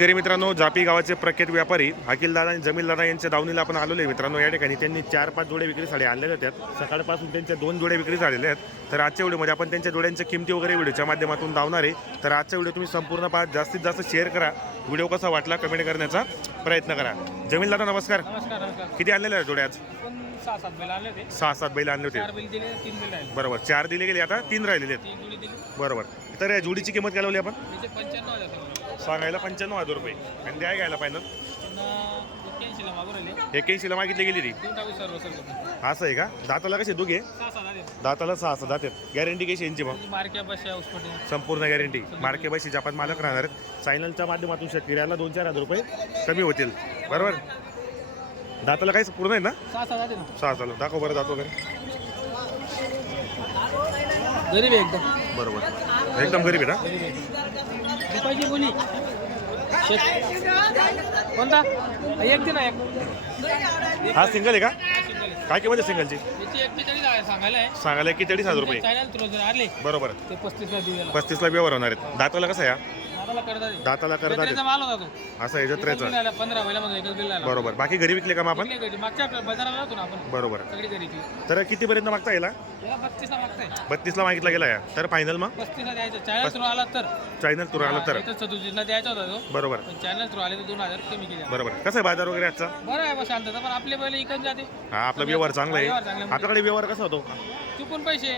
तरी मित्रांनो जापी गावाचे प्रख्यात व्यापारी अखिलदादा आणि जमीलदादा यांच्या दावणीला आपण आलेलो आहे मित्रांनो या ठिकाणी. त्यांनी चार पाच जोड्या विक्रीसाठी आणलेल्या आहेत. सकाळपासून त्यांच्या दोन जोड्या विक्री झालेल्या आहेत. तर आजच्या व्हिडिओमध्ये आपण त्यांच्या जोड्यांच्या किमती वगैरे व्हिडिओच्या माध्यमातून धावणार आहे. तर आजचा व्हिडिओ तुम्ही संपूर्ण पाहा. जास्तीत जास्त शेअर करा. व्हिडिओ कसा वाटला कमेंट करण्याचा प्रयत्न करा. जमीलदादा नमस्कार. किती आणलेल्या आहेत जोड्या आज? सहा सात बैल आले होते. सहा सात बैल आणले होते. बरोबर. चार दिले गेले आता तीन राहिलेले आहेत. जुडी बरोबर. तर या जोडीची किंमत काय लावली आपण? सांगायला पंच्याण्णव हजार रुपये. आणि द्या घ्यायला पुन्हा एक्क्याऐंशीला मागितली गेली ती. असं आहे का? दाताला कसे दोघे? दाताला सहा सहा दात. गॅरंटी कशी यांची मग? बशा उसपटे संपूर्ण गॅरंटी मार्के बशीचे आपण मालक राहणार आहेत. चॅनलच्या माध्यमातून शेतकऱ्याला दोन चार हजार रुपये कमी होतील. बरोबर? दाताला काही पूर्ण आहे ना? सहा चालू दाखव बरं दात वगैरे. गरीब एकदम. बरोबर. एकदम गरीब आहे ना? बोली शेत कोणता? एक दिन एक. हा सिंगल आहे का? काय किंमत आहे सिंगलची याची एक्केचाळीस आहे सांगायला आहे. सांगायला किती हजार रुपये. चॅनल तुला जर आले बरोबर. ते पस्तीसला देऊ याला. पस्तीसला व्यवहार होणार आहेत. दाताला कसं आहे हा? दाताला करतात जत्रेचा माल होता तो. असं आहे जत्रेचं पंधरा महिन्यामध्ये एकच बिल आला. बरोबर. बाकी घरी विकले का मग आपण? विकले घरी. मागच्या बाजाराला होतो ना आपण. बरोबर. सगळी घरी विकली. तर कितीपर्यंत मागता येईल याला बत्तीसला मागताय. बत्तीसला मागितला गेला या. तर फायनल मग? पस्तीसला द्यायचं. थ्रू आला तर. तुर आलं तर. सदुतीसला द्यायचा होता तो. बरोबर. पण चॅनल थ्रू आले तर दोन हजार कमी केले. बरोबर. कसं आहे बाजार वगैरे आजचा? बरं आहे बा शांतता पण आपले पहिले इकडे जाते. हा आपला व्यवहार चांगला व्यवहार आहे. चांगला आपल्याकडे व्यवहार कसा होतो? चुकून पैसे.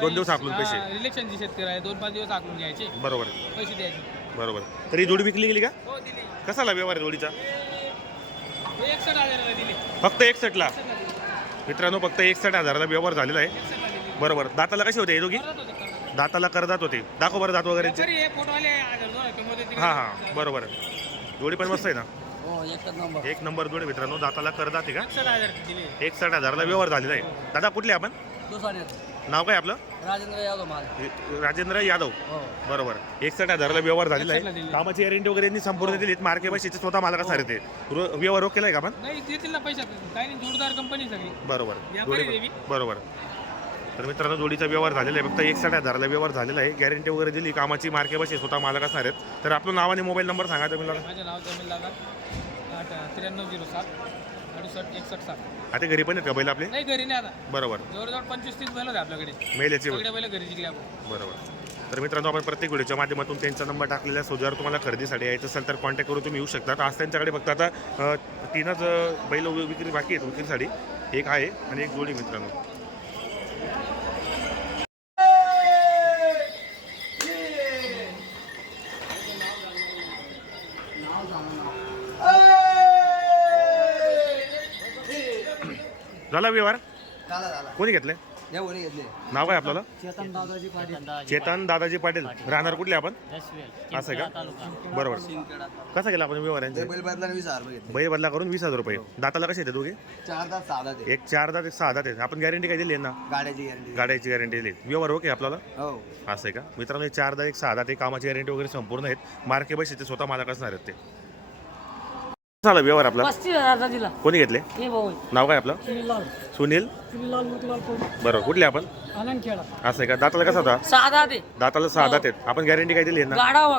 दोन दिवस हाकलून पैसे. इलेक्शनची शेतकरी आहे दोन पाच दिवस हाकलून घ्यायचे. बरोबर. पैसे द्यायचे. बरोबर. तरी जोडी विकली गेली का? हो दिले. कसाला व्यवहार आहे जोडीचा? एकसठ हजाराला दिले. फक्त एकसठला? मित्रांनो फक्त एकसठ हजाराला व्यवहार झालेला आहे. बरोबर. दाताला कसे होते हे दोघी. दाताला करदात होते. दाखव बरं दात वगैरे तरी हे. हां बरोबर. जोडी पण मस्त आहे ना? हो एकच नंबर. एक नंबर जोडी मित्रांनो दाताला करदात आहे का? एकसठ हजाराला व्यवहार झालेला आहे. दादा कुठले आपण? नाव काय आपलं? राजेंद्र यादव माल. राजेंद्र यादव. हो. बरोबर. एकसठ हजाराला व्यवहार झालेला 61 ला आहे दिली. कामाची गॅरंटी वगैरे यांनी संपूर्ण दिलीत. मार्के बशीचे स्वतः मालक असणार आहे ते. रो- व्यवहार रोख केलाय का आपण नाही देतील ना पैशात काही नाही जोरदार कंपनी सगळी. बरोबर. व्यापारी जोडी देवी. बरोबर. तर मित्रांनो जोडीचा व्यवहार झालेला आहे. फक्त एकसठ हजाराला व्यवहार झालेला आहे. गॅरंटी वगैरे दिली. कामाची मार्के बशी स्वतः मालक असणार आहेत. तर आपलं नाव आणि मोबाईल नंबर सांगा तुम्ही मला माझं नाव जमीन लागा आठ त्र्याण्णव झिरो सात अडुसष्ट एकसष्ट सात. आता घरी पण आहेत का बैल आपले? नाही घरी नाही आता. बरोबर. जवळजवळ पंचवीस तीस बैल होते आपल्याकडे. मेल याची सगळे बैल घरी जिंकले आपण. बरोबर. तर मित्रांनो आपण प्रत्येक व्हिडिओच्या माध्यमातून त्यांचा नंबर टाकलेला. सो जर तुम्हाला खरेदीसाठी यायचं असेल तर कॉन्टॅक्ट करून तुम्ही येऊ शकता. आज त्यांच्याकडे फक्त आता अ, तीनच अ, बैल विक्री बाकी आहेत विक्रीसाठी. एक आहे आणि एक जोडी मित्रांनो. झाला व्यवहार? झाला झाला. कोणी घेतले? या वरी घेतले. नाव काय आपल्याला? चेतन दादाजी पाटील. चेतन दादाजी पाटील. राहणार कुठले आपण? असं आहे का? बरोबर. कसा गेला आपण व्यवहारांचे ते बैल बदला वीस हजार रुपये घेतले. बैल बदला करून वीस हजार रुपये. दाताला कसे येते दोघे? चार तास सहा तास एक चार दात एक सहा दात आहे आपण गॅरंटी काय दिली आहे ना गाड्याची गॅरंटी गाड्याची गॅरंटी दिली. व्यवहार ओके आपल्याला? हो. असं आहे का? मित्रांनो एक चार दात एक सहा दात एक कामाची गॅरंटी वगैरे संपूर्ण आहेत. मार्के बस ते स्वतः मालक असणार आहेत ते. झाला व्यवहार आपला? पस्तीस हजारचा दिला. कोणी घेतले? हे भाऊ नाव काय आपलं? सुनील सुनील? सुनील मोतीलाल बरोबर कुठले आपण? आनंद खेळा असं आहे का? दाताला कसा होता? साधा ते. दाताला सहा दात आहेत आपण गॅरंटी काय दिली आहे ना गाडा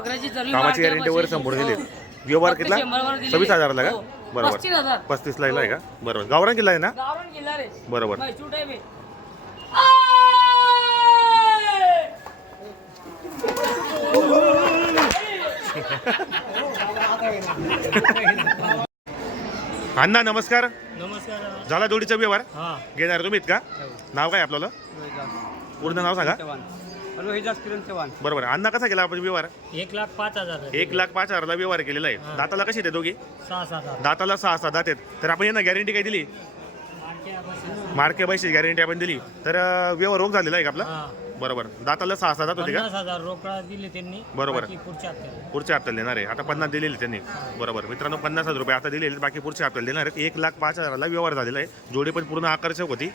कामाची गॅरंटी वगैरे संपूर्ण दिली. व्यवहार कितला? सव्वीस हजाराला का? बरोबर. पस्तीस हजार. पस्तीस ला आहे का? बरोबर. गावरान किल्ला आहे ना? गावरण गेला रे. बरोबर. आहे. अण्णा नमस्कार. नमस्कार. झाला जोडीचा व्यवहार? हा. घेणार तुम्ही का? नाव काय आपल्याला? पूर्ण नाव सांगा. चव्हाण. रोहिदास किरण चव्हाण. बरोबर अण्णा कसा केला आपण व्यवहार? एक लाख पाच हजार एक लाख पाच हजारला व्यवहार केलेला आहे. दाताला कशी ते दोघी? सहा सात दाताला सहा सहा दात आहेत. तर आपण यांना गॅरंटी काय दिली? मार्के पैसे गॅरंटी आपण दिली. तर अं, व्यवहार रोग झालेला आहे का आपला? बरोबर. दाताला सहा सहा दात होते का? पन्नास हजार रोकडा दिले त्यांनी. बरोबर. बाकी पुढच्या हप्त्यात पुढच्या हप्त्याला देणार आहे. आता पन्नास दिलेले त्यांनी. बरोबर. मित्रांनो पन्नास हजार रुपये आता दिलेले बाकी पुढच्या हप्त्याला देणार आहेत. एक लाख पाच हजाराला व्यवहार झालेला आहे. जोडी पण पूर्ण आकर्षक होती.